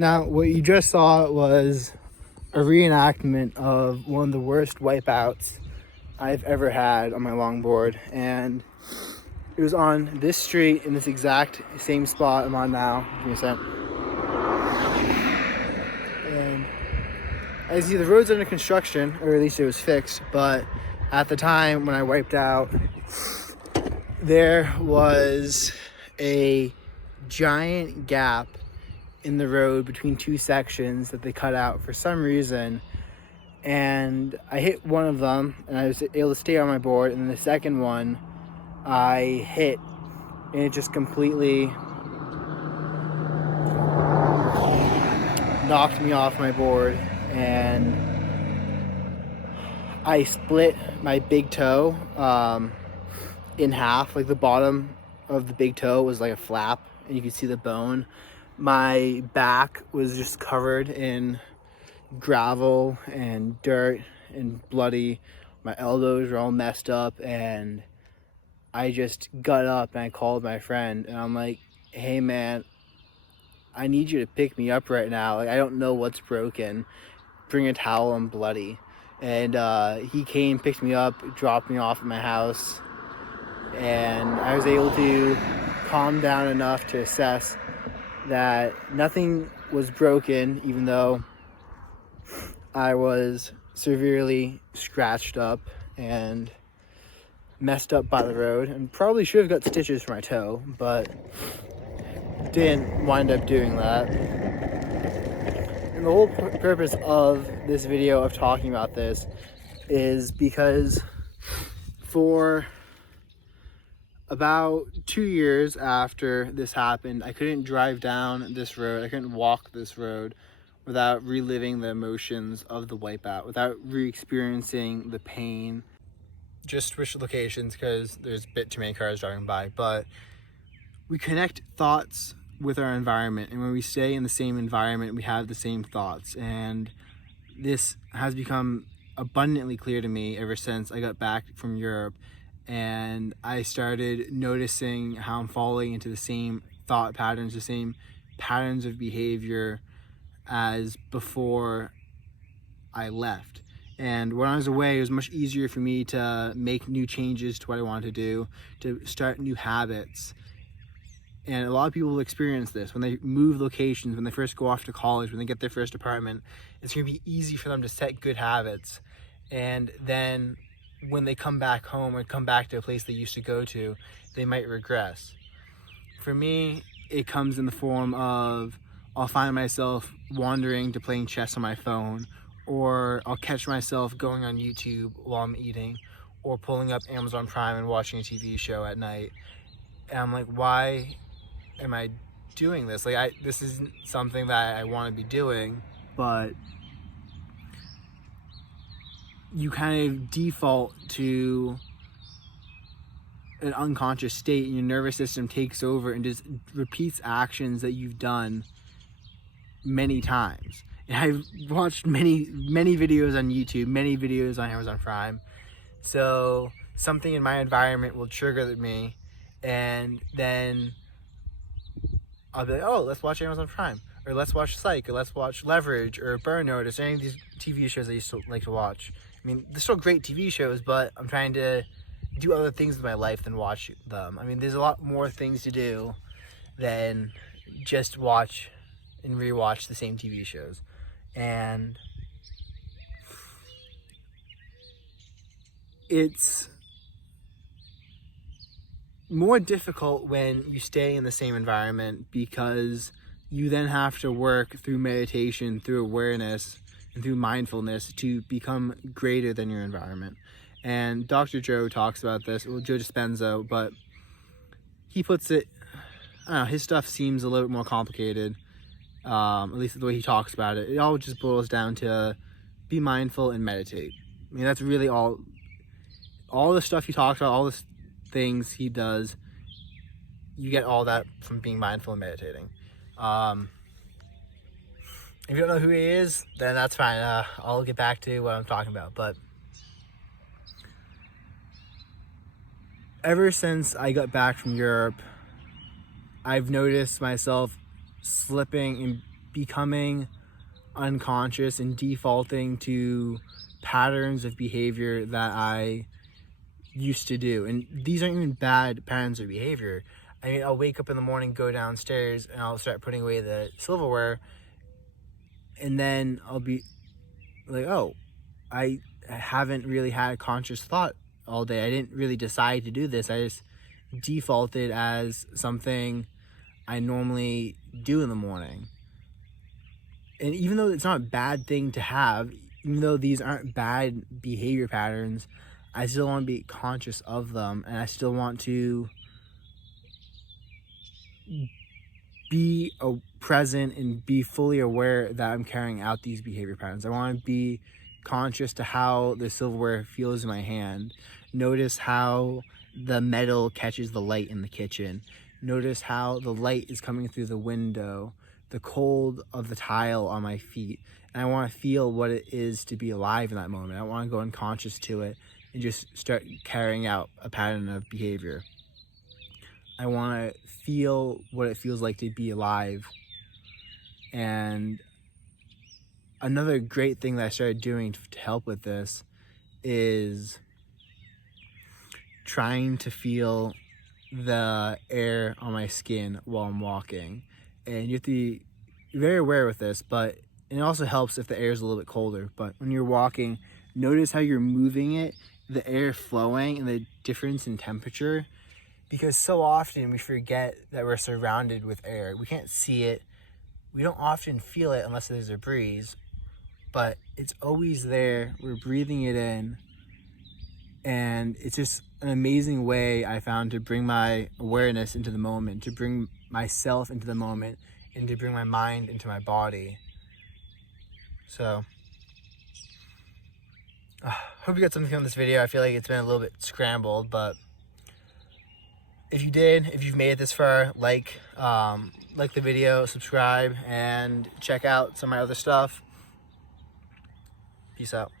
Now, what you just saw was a reenactment of one of the worst wipeouts I've ever had on my longboard, and it was on this street in this exact same spot I'm on now. Give me a sec. And as you see, the road's under construction, or at least it was fixed, but at the time when I wiped out, there was a giant gap in the road between two sections that they cut out for some reason, and I hit one of them and I was able to stay on my board, and then the second one I hit and it just completely knocked me off my board, and I split my big toe in half. Like the bottom of the big toe was like a flap and you could see the bone. My back was just covered in gravel and dirt and bloody. My elbows were all messed up, and I just got up and I called my friend and I'm like, hey man, I need you to pick me up right now. Like, I don't know what's broken. Bring a towel, I'm bloody. And he came, picked me up, dropped me off at my house, and I was able to calm down enough to assess that nothing was broken, even though I was severely scratched up and messed up by the road, and probably should have got stitches for my toe, but didn't wind up doing that. And the whole purpose of this video of talking about this is because for about 2 years after this happened, I couldn't drive down this road, I couldn't walk this road without reliving the emotions of the wipeout, without re-experiencing the pain. Just switch locations because there's a bit too many cars driving by, but we connect thoughts with our environment, and when we stay in the same environment, we have the same thoughts. And this has become abundantly clear to me ever since I got back from Europe, and I started noticing how I'm falling into the same thought patterns, the same patterns of behavior as before I left. And when I was away, it was much easier for me to make new changes to what I wanted to do, to start new habits. And a lot of people will experience this when they move locations, when they first go off to college, when they get their first apartment. It's going to be easy for them to set good habits, and then when they come back home or come back to a place they used to go to, they might regress. For me, it comes in the form of I'll find myself wandering to playing chess on my phone, or I'll catch myself going on YouTube while I'm eating, or pulling up Amazon Prime and watching a TV show at night. And I'm like, why am I doing this? Like, this isn't something that I want to be doing, but you kind of default to an unconscious state, and your nervous system takes over and just repeats actions that you've done many times. And I've watched many videos on YouTube, many videos on Amazon Prime. So something in my environment will trigger me, and then I'll be like, oh, let's watch Amazon Prime, or let's watch Psych, or let's watch Leverage, or Burnout, or any of these TV shows I used to like to watch. I mean, they're still great TV shows, but I'm trying to do other things with my life than watch them. I mean, there's a lot more things to do than just watch and rewatch the same TV shows. And it's more difficult when you stay in the same environment, because you then have to work through meditation, through awareness, and through mindfulness to become greater than your environment. And Dr. Joe talks about this, well, Joe Dispenza, but he puts it, I don't know, his stuff seems a little bit more complicated, at least the way he talks about it. It all just boils down to be mindful and meditate. I mean, that's really all the stuff he talks about, all the things he does, you get all that from being mindful and meditating. If you don't know who he is, then that's fine. I'll get back to what I'm talking about. But ever since I got back from Europe, I've noticed myself slipping becoming unconscious and defaulting to patterns of behavior that I used to do. And these aren't even bad patterns of behavior. I mean, I'll wake up in the morning, go downstairs, and I'll start putting away the silverware, and then I'll be like, oh, I haven't really had a conscious thought all day. I didn't really decide to do this. I just defaulted as something I normally do in the morning. And even though it's not a bad thing to have, even though these aren't bad behavior patterns, I still want to be conscious of them, and I still want to be present and be fully aware that I'm carrying out these behavior patterns. I want to be conscious to how the silverware feels in my hand. Notice how the metal catches the light in the kitchen. Notice how the light is coming through the window, the cold of the tile on my feet. And I want to feel what it is to be alive in that moment. I want to go unconscious to it and just start carrying out a pattern of behavior. I want to feel what it feels like to be alive. And another great thing that I started doing to help with this is trying to feel the air on my skin while I'm walking. And you have to be very aware with this, but it also helps if the air is a little bit colder. But when you're walking, notice how you're moving it, the air flowing, and the difference in temperature. Because so often we forget that we're surrounded with air. We can't see it. We don't often feel it unless there's a breeze, but it's always there. We're breathing it in. And it's just an amazing way I found to bring my awareness into the moment, to bring myself into the moment, and to bring my mind into my body. So, hope you got something from this video. I feel like it's been a little bit scrambled, but if you've made it this far, like the video, subscribe, and check out some of my other stuff. Peace out.